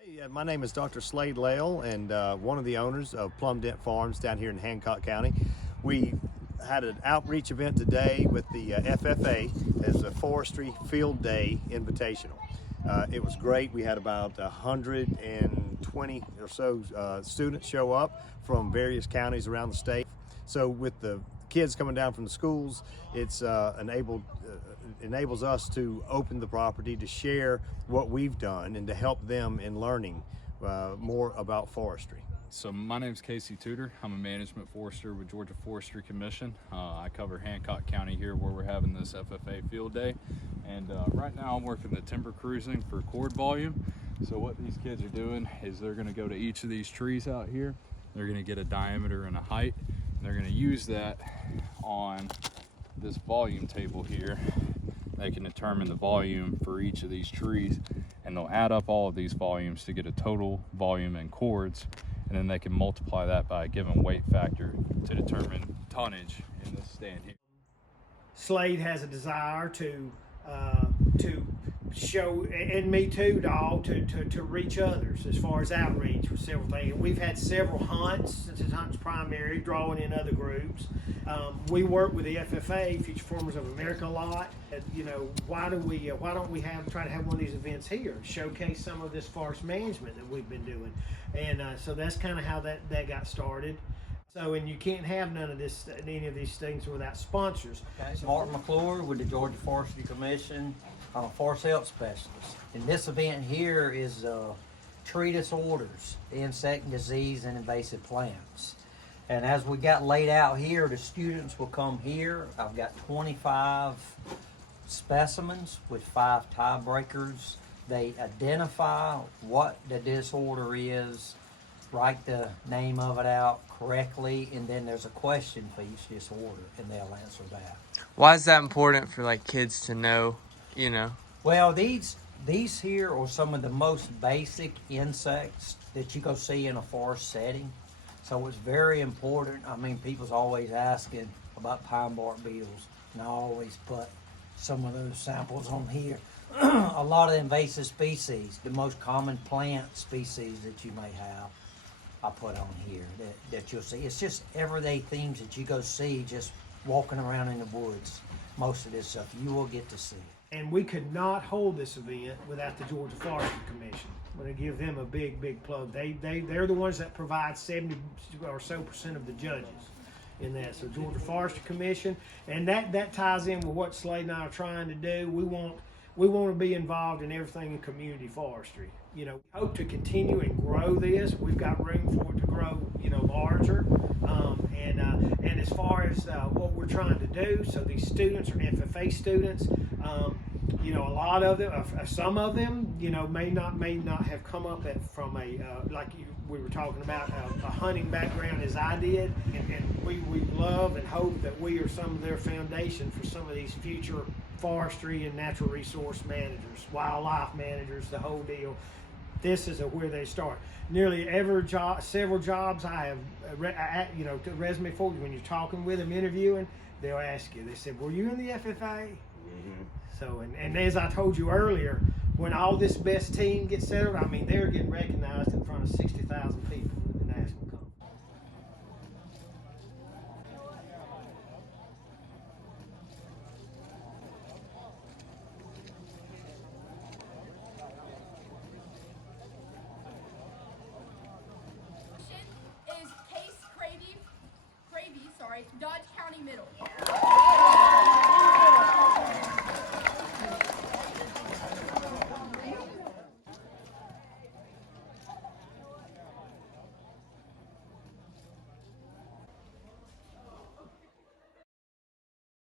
Hey, my name is Dr. Slade Lale, and one of the owners of Plum Dent Farms down here in Hancock County. We had an outreach event today with the FFA as a Forestry Field Day Invitational. It was great. We had about 120 or so students show up from various counties around the state. So with the kids coming down from the schools, it's enables us to open the property to share what we've done and to help them in learning more about forestry. So my name is Casey Tudor. I'm a management forester with Georgia Forestry Commission. I cover Hancock County here where we're having this FFA field day. And right now I'm working the timber cruising for cord volume. So what these kids are doing is they're gonna go to each of these trees out here. They're gonna get a diameter and a height. And they're gonna use that on this volume table here. They can determine the volume for each of these trees, and they'll add up all of these volumes to get a total volume in cords, and then they can multiply that by a given weight factor to determine tonnage in this stand here. Slade has a desire to show, and me too, dog, to reach others as far as outreach with several things. We've had several hunts, since it's hunts primary, drawing in other groups. We work with the FFA, Future Farmers of America, a lot. You know, why don't we try to have one of these events here, showcase some of this forest management that we've been doing, and so that's kind of how that got started. So, and you can't have none of this, any of these things without sponsors. Okay. Martin McClure with the Georgia Forestry Commission, Forest Health Specialist. And this event here is tree disorders, insect and disease, and invasive plants. And as we got laid out here, the students will come here. I've got 25 specimens with 5 tiebreakers. They identify what the disorder is, write the name of it out correctly, and then there's a question for each disorder, and they'll answer that. Why is that important for like kids to know, you know? Well, these here are some of the most basic insects that you go see in a forest setting. So it's very important. I mean, people's always asking about pine bark beetles, and I always put some of those samples on here. A lot of invasive species, the most common plant species that you may have, I put on here that you'll see. It's just everyday themes that you go see just walking around in the woods. Most of this stuff you will get to see. And we could not hold this event without the Georgia Forestry Commission. I'm going to give them a big plug. They're the ones that provide 70% or so of the judges in that. So Georgia Forestry Commission, and that ties in with what Slade and I are trying to do. We want to be involved in everything in community forestry. You know, we hope to continue and grow this. We've got room for it to grow, you know, larger. And as far as what we're trying to do, so these students are FFA students. You know, a lot of them, some of them, you know, may not have come up from a we were talking about a hunting background as I did, and we love and hope that we are some of their foundation for some of these future forestry and natural resource managers, wildlife managers, the whole deal. This is where they start. Nearly every job, several jobs I have, you know, to resume for you. When you're talking with them, interviewing, they'll ask you. They said, "Were you in the FFA?" Mm-hmm. So, and as I told you earlier, when all this best team gets settled, I mean, they're getting recognized in front of 60,000 people at the national conference. Is Case Cravey, Dodge